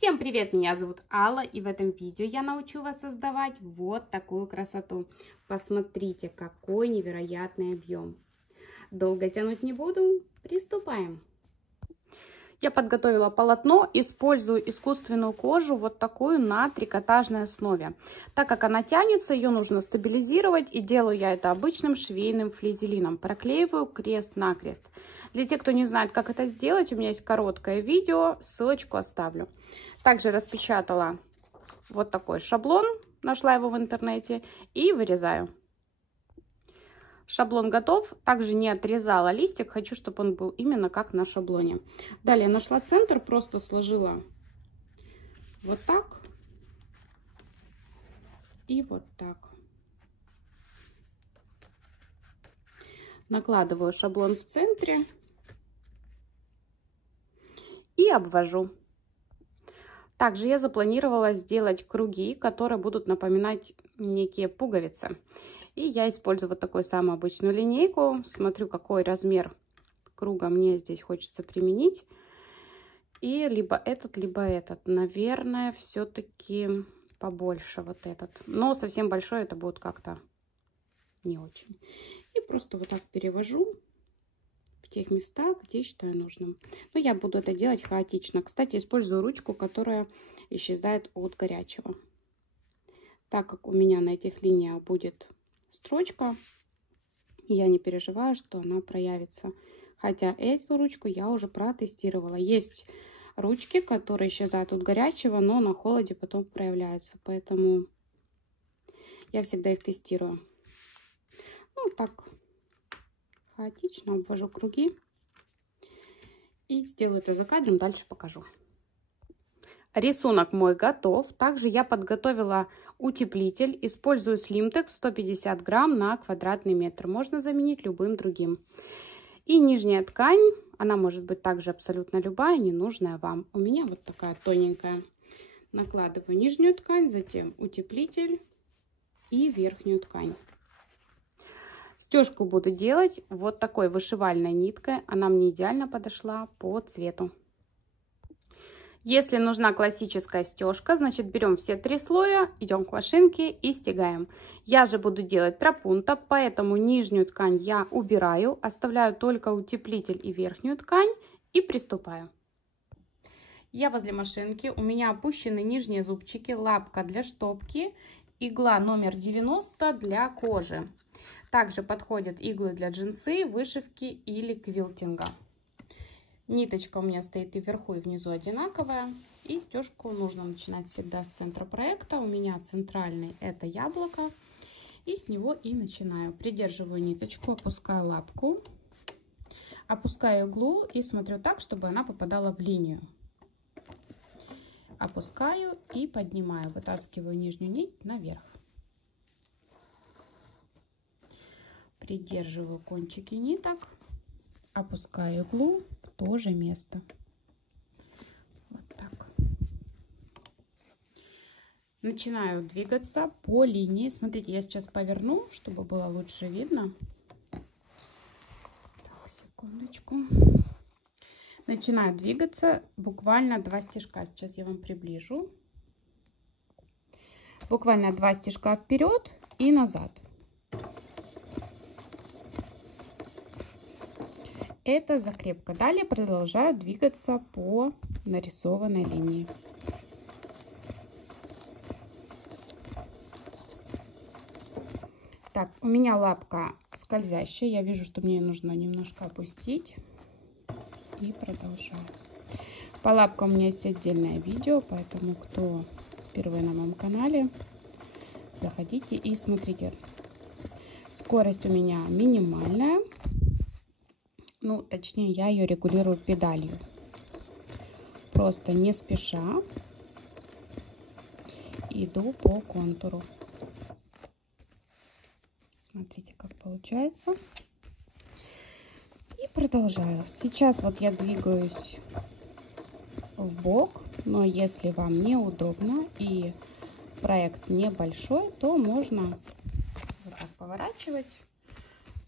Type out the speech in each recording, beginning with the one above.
Всем привет, меня зовут Алла, и в этом видео я научу вас создавать вот такую красоту. Посмотрите, какой невероятный объем. Долго тянуть не буду, приступаем. Я подготовила полотно, использую искусственную кожу вот такую на трикотажной основе. Так как она тянется, ее нужно стабилизировать, и делаю я это обычным швейным флизелином. Проклеиваю крест-накрест. Для тех, кто не знает, как это сделать, у меня есть короткое видео, ссылочку оставлю. Также распечатала вот такой шаблон, нашла его в интернете, и вырезаю. Шаблон готов. Также не отрезала листик, хочу, чтобы он был именно как на шаблоне. Далее нашла центр, просто сложила вот так и вот так. Накладываю шаблон в центре и обвожу. Также я запланировала сделать круги, которые будут напоминать некие пуговицы. И я использую вот такую самую обычную линейку. Смотрю, какой размер круга мне здесь хочется применить. И либо этот. Наверное, все-таки побольше вот этот. Но совсем большой это будет как-то не очень. И просто вот так перевожу в тех местах, где считаю нужным. Но я буду это делать хаотично. Кстати, использую ручку, которая исчезает от горячего. Так как у меня на этих линиях будет строчка, я не переживаю, что она проявится. Хотя эту ручку я уже протестировала. Есть ручки, которые исчезают от горячего, но на холоде потом проявляются. Поэтому я всегда их тестирую. Ну, так хаотично обвожу круги. И сделаю это за кадром, дальше покажу. Рисунок мой готов. Также я подготовила утеплитель. Использую Slimtex 150 грамм на квадратный метр. Можно заменить любым другим. И нижняя ткань, она может быть также абсолютно любая, ненужная вам. У меня вот такая тоненькая. Накладываю нижнюю ткань, затем утеплитель и верхнюю ткань. Стежку буду делать вот такой вышивальной ниткой. Она мне идеально подошла по цвету. Если нужна классическая стежка, значит берем все 3 слоя, идем к машинке и стягаем. Я же буду делать тропунта, поэтому нижнюю ткань я убираю, оставляю только утеплитель и верхнюю ткань и приступаю. Я возле машинки, у меня опущены нижние зубчики, лапка для штопки, игла номер 90 для кожи. Также подходят иглы для джинсы, вышивки или квилтинга. Ниточка у меня стоит и вверху, и внизу одинаковая. И стежку нужно начинать всегда с центра проекта. У меня центральный это яблоко. И с него и начинаю. Придерживаю ниточку, опускаю лапку. Опускаю иглу и смотрю так, чтобы она попадала в линию. Опускаю и поднимаю. Вытаскиваю нижнюю нить наверх. Придерживаю кончики ниток. Опускаю иглу в то же место. Вот так. Начинаю двигаться по линии. Смотрите, я сейчас поверну, чтобы было лучше видно. Так, секундочку. Начинаю двигаться буквально 2 стежка. Сейчас я вам приближу. Буквально 2 стежка вперед и назад. Это закрепка. Далее продолжаю двигаться по нарисованной линии. Так, у меня лапка скользящая. Я вижу, что мне нужно немножко опустить. И продолжаю. По лапкам у меня есть отдельное видео, поэтому кто впервые на моем канале, заходите и смотрите. Скорость у меня минимальная. Ну, точнее, я ее регулирую педалью. Просто не спеша иду по контуру. Смотрите, как получается. И продолжаю. Сейчас вот я двигаюсь в бок, но если вам неудобно и проект небольшой, то можно вот так поворачивать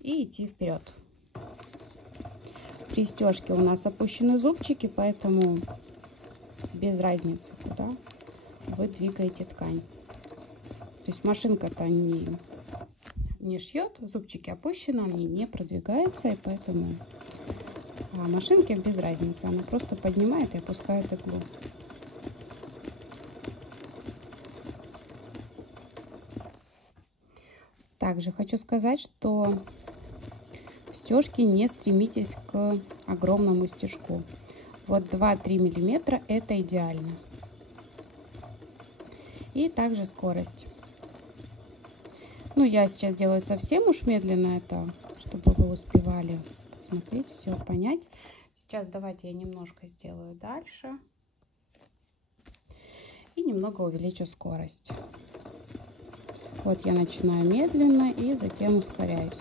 и идти вперед. При стежке у нас опущены зубчики, поэтому без разницы, куда вы двигаете ткань. То есть машинка-то не шьет, зубчики опущены, они не продвигаются, и поэтому машинке без разницы. Она просто поднимает и опускает иглу. Также хочу сказать, что в стежке не стремитесь к огромному стежку. Вот 2-3 миллиметра это идеально. И также скорость. Ну, я сейчас делаю совсем уж медленно это, чтобы вы успевали смотреть, все понять. Сейчас давайте я немножко сделаю дальше. И немного увеличу скорость. Вот я начинаю медленно и затем ускоряюсь.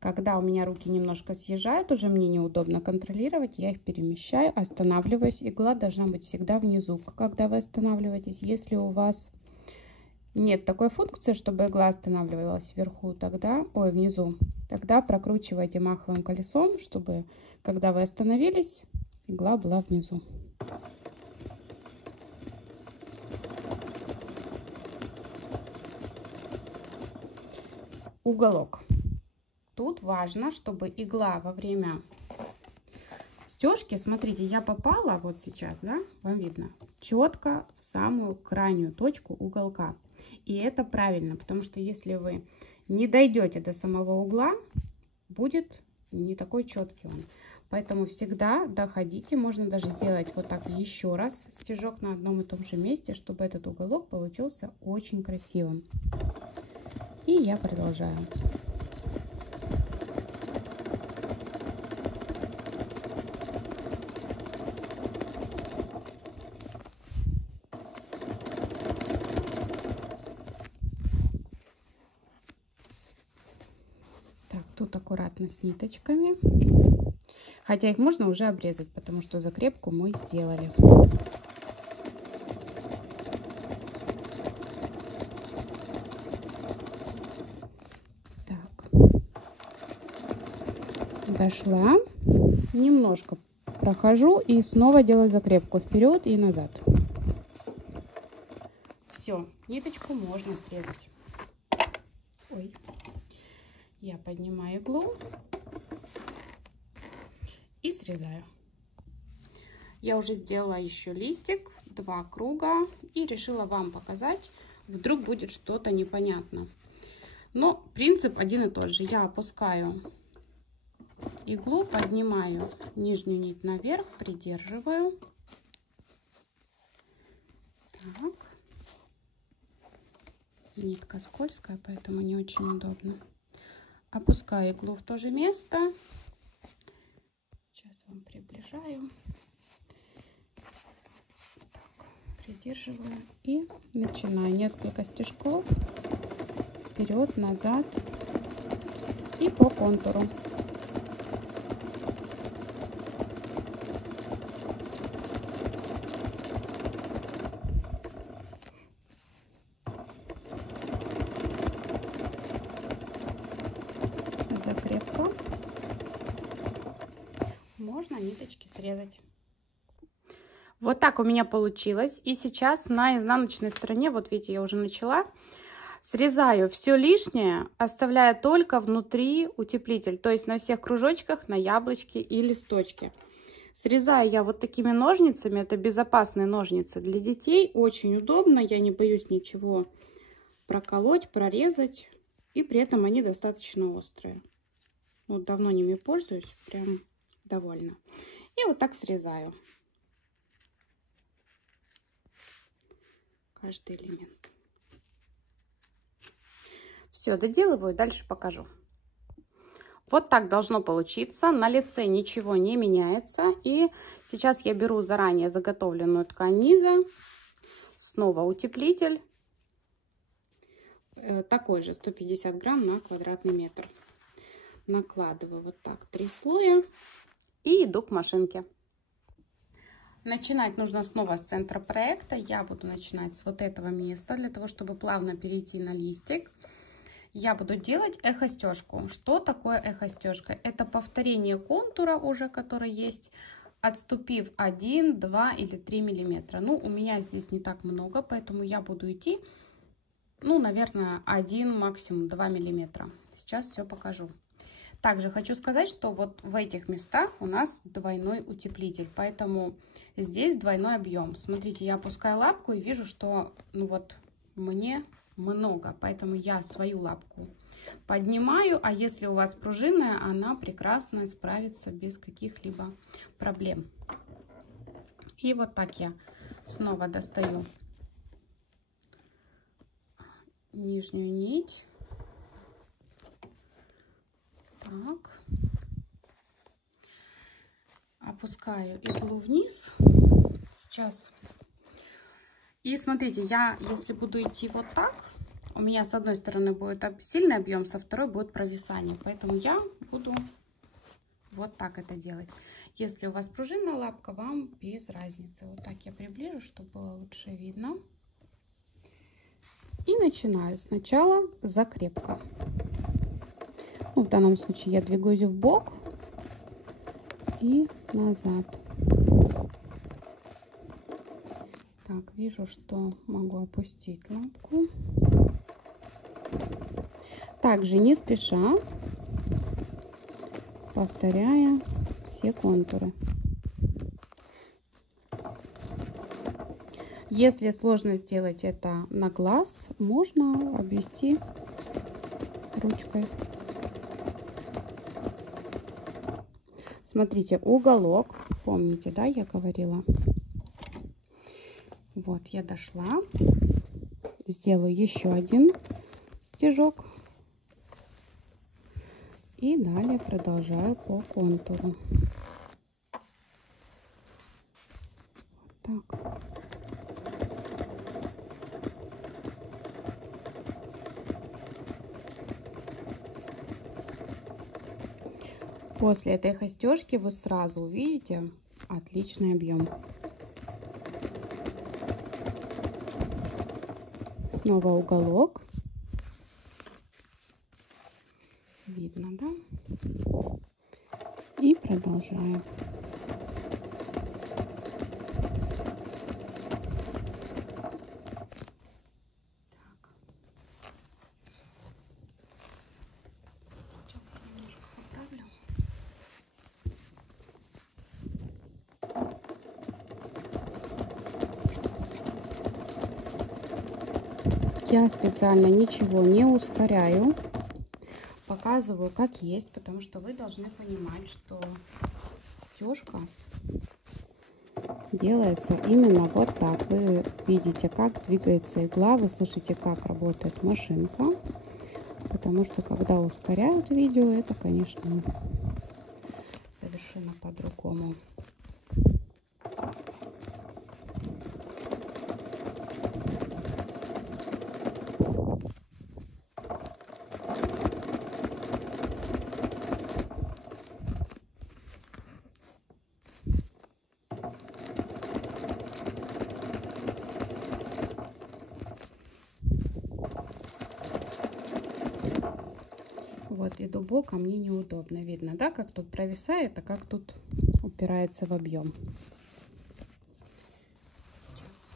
Когда у меня руки немножко съезжают, уже мне неудобно контролировать, я их перемещаю, останавливаюсь. Игла должна быть всегда внизу, когда вы останавливаетесь. Если у вас нет такой функции, чтобы игла останавливалась вверху, внизу, тогда прокручивайте маховым колесом, чтобы, когда вы остановились, игла была внизу. Уголок. Тут важно, чтобы игла во время стежки, смотрите, я попала вот сейчас, да, вам видно, четко в самую крайнюю точку уголка. И это правильно, потому что если вы не дойдете до самого угла, будет не такой четкий он. Поэтому всегда доходите, можно даже сделать вот так еще раз стежок на одном и том же месте, чтобы этот уголок получился очень красивым. И я продолжаю. Тут аккуратно с ниточками, хотя их можно уже обрезать, потому что закрепку мы сделали. Так, дошла, немножко прохожу и снова делаю закрепку вперед и назад. Все, ниточку можно срезать. Ой. Я поднимаю иглу и срезаю. Я уже сделала еще листик, 2 круга, и решила вам показать, вдруг будет что-то непонятно. Но принцип один и тот же. Я опускаю иглу, поднимаю нижнюю нить наверх, придерживаю. Так. Нитка скользкая, поэтому не очень удобно. Опускаю иглу в то же место. Сейчас вам приближаю. Так, придерживаю и начинаю несколько стежков вперед, назад и по контуру. Закрепка. Можно ниточки срезать. Вот так у меня получилось. И сейчас на изнаночной стороне, вот видите, я уже начала, срезаю все лишнее, оставляя только внутри утеплитель, то есть на всех кружочках, на яблочке и листочке. Срезаю я вот такими ножницами, это безопасные ножницы для детей, очень удобно, я не боюсь ничего проколоть, прорезать, и при этом они достаточно острые. Вот давно ними пользуюсь, прям довольна. И вот так срезаю каждый элемент. Все, доделываю, дальше покажу. Вот так должно получиться. На лице ничего не меняется. И сейчас я беру заранее заготовленную ткань низа. Снова утеплитель. Такой же 150 грамм на квадратный метр. Накладываю вот так 3 слоя и иду к машинке. Начинать нужно снова с центра проекта. Я буду начинать с вот этого места, для того, чтобы плавно перейти на листик. Я буду делать эхо-стежку. Что такое эхо-стежка? Это повторение контура уже, который есть отступив 1, 2 или 3 миллиметра. Ну, у меня здесь не так много, поэтому я буду идти, ну, наверное, 1, максимум 2 миллиметра. Сейчас все покажу. Также хочу сказать, что вот в этих местах у нас двойной утеплитель, поэтому здесь двойной объем. Смотрите, я опускаю лапку и вижу, что, ну вот, мне много, поэтому я свою лапку поднимаю, а если у вас пружинная, она прекрасно справится без каких-либо проблем. И вот так я снова достаю нижнюю нить. Так. Опускаю иглу вниз. Сейчас. И смотрите, я, если буду идти вот так, у меня с одной стороны будет сильный объем, со второй будет провисание. Поэтому я буду вот так это делать. Если у вас пружинная лапка, вам без разницы. Вот так я приближу, чтобы было лучше видно. И начинаю сначала закрепка. Ну, в данном случае я двигаюсь в бок и назад. Так, вижу, что могу опустить лапку. Также не спеша, повторяя все контуры. Если сложно сделать это на глаз, можно обвести ручкой. Смотрите, уголок, помните, да, я говорила? Вот, я дошла. Сделаю еще один стежок. И далее продолжаю по контуру. Вот так. После этой застежки вы сразу увидите отличный объем. Снова уголок. Видно, да? И продолжаем. Я специально ничего не ускоряю, показываю как есть, потому что вы должны понимать, что стежка делается именно вот так. Вы видите, как двигается игла, вы слышите, как работает машинка, потому что когда ускоряют видео, это, конечно, совершенно по-другому. Вот, иду боком, мне неудобно. Видно, да, как тут провисает, а как тут упирается в объем. Сейчас.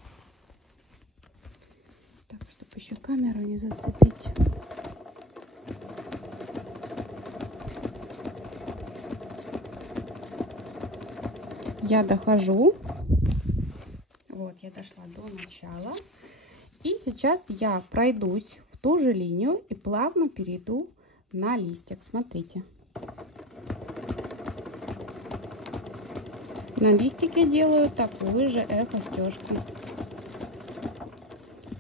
Так, чтобы еще камеру не зацепить. Я дохожу. Вот, я дошла до начала. И сейчас я пройдусь в ту же линию и плавно перейду на листик. Смотрите. На листике делаю такую же застежку.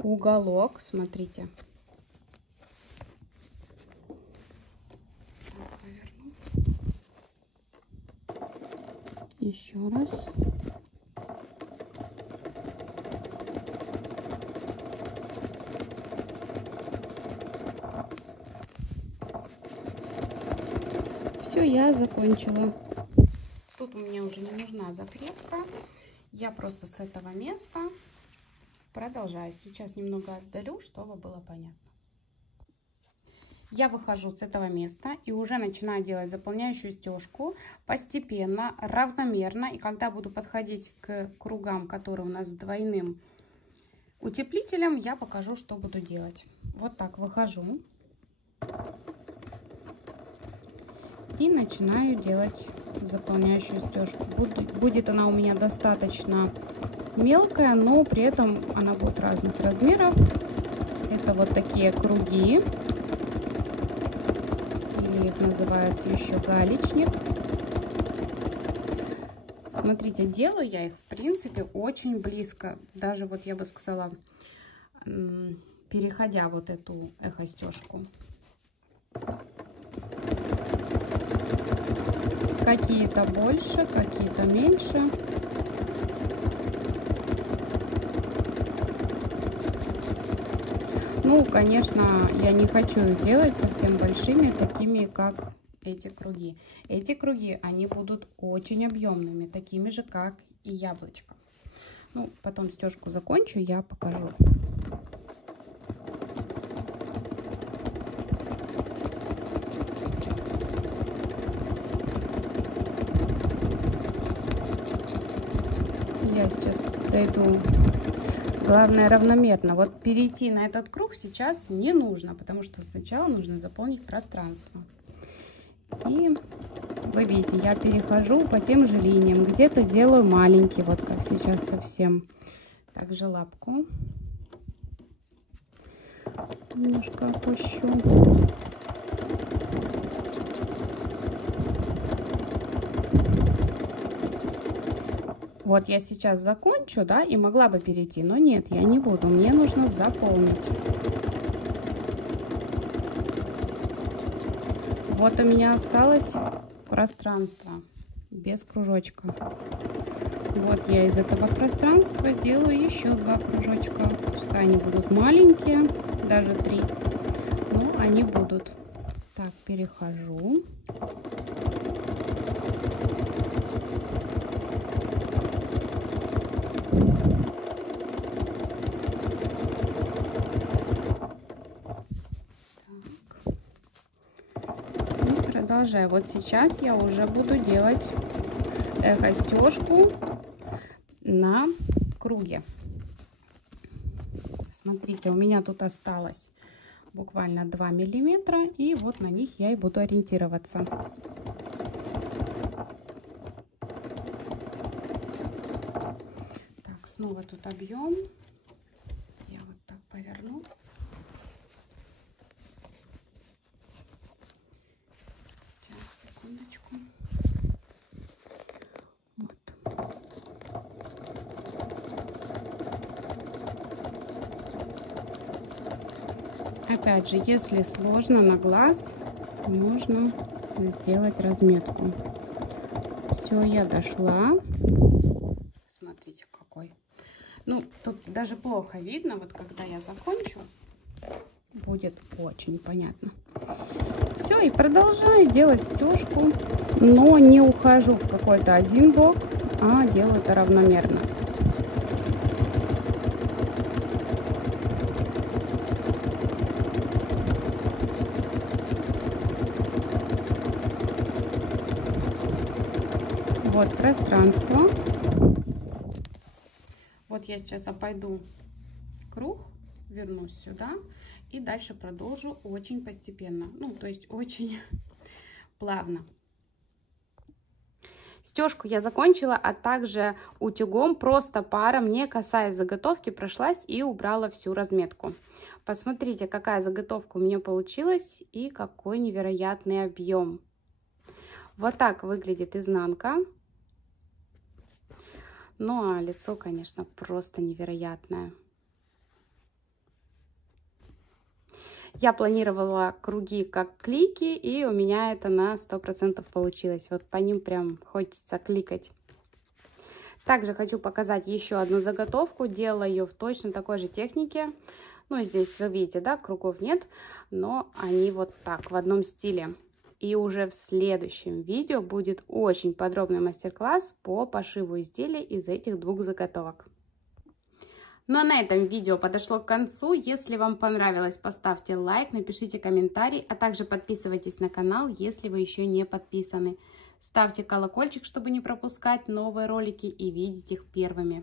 Уголок, смотрите. Так, поверну. Еще раз. Все, я закончила. Тут у меня уже не нужна закрепка. Я просто с этого места продолжаю. Сейчас немного отдалю, чтобы было понятно. Я выхожу с этого места и уже начинаю делать заполняющую стежку постепенно, равномерно. И когда буду подходить к кругам, которые у нас с двойным утеплителем, я покажу, что буду делать. Вот так выхожу и начинаю делать заполняющую стежку. Будет она у меня достаточно мелкая, но при этом она будет разных размеров. Это вот такие круги, или их называют еще галечник. Смотрите, делаю я их в принципе очень близко, даже вот я бы сказала, переходя вот эту эхостежку. Какие-то больше, какие-то меньше. Ну, конечно, я не хочу их делать совсем большими, такими как эти круги. Эти круги, они будут очень объемными, такими же, как и яблочко. Ну, потом стежку закончу, я покажу. Я сейчас дойду. Главное равномерно. Вот перейти на этот круг сейчас не нужно, потому что сначала нужно заполнить пространство. И вы видите, я перехожу по тем же линиям. Где-то делаю маленький, вот как сейчас совсем. Также лапку немножко опущу. Вот я сейчас закончу, да, и могла бы перейти, но нет, я не буду. Мне нужно заполнить. Вот у меня осталось пространство без кружочка. Вот я из этого пространства делаю еще 2 кружочка. Пускай они будут маленькие, даже 3, но они будут. Так, перехожу. Продолжаю. Вот сейчас я уже буду делать эхостежку на круге. Смотрите, у меня тут осталось буквально 2 миллиметра, и вот на них я и буду ориентироваться. Так, снова тут объем. Я вот так поверну. Секундочку. Вот. Опять же, если сложно на глаз, можно сделать разметку. Все, я дошла. Смотрите, какой. Ну, тут даже плохо видно. Вот когда я закончу, будет очень понятно. Все, и продолжаю делать стежку, но не ухожу в какой-то один бок, а делаю это равномерно. Вот пространство. Вот я сейчас обойду круг, вернусь сюда и дальше продолжу очень постепенно, ну то есть очень плавно. Стежку я закончила, а также утюгом просто паром, не касаясь заготовки, прошлась и убрала всю разметку. Посмотрите, какая заготовка у меня получилась и какой невероятный объем. Вот так выглядит изнанка. Ну а лицо, конечно, просто невероятное. Я планировала круги как клейки, и у меня это на 100% получилось. Вот по ним прям хочется кликать. Также хочу показать еще одну заготовку. Делала ее в точно такой же технике. Ну, здесь вы видите, да, кругов нет, но они вот так, в одном стиле. И уже в следующем видео будет очень подробный мастер-класс по пошиву изделий из этих двух заготовок. Ну а на этом видео подошло к концу. Если вам понравилось, поставьте лайк, напишите комментарий, а также подписывайтесь на канал, если вы еще не подписаны. Ставьте колокольчик, чтобы не пропускать новые ролики и видеть их первыми.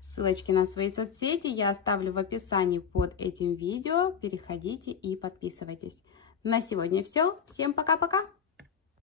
Ссылочки на свои соцсети я оставлю в описании под этим видео. Переходите и подписывайтесь. На сегодня все. Всем пока-пока!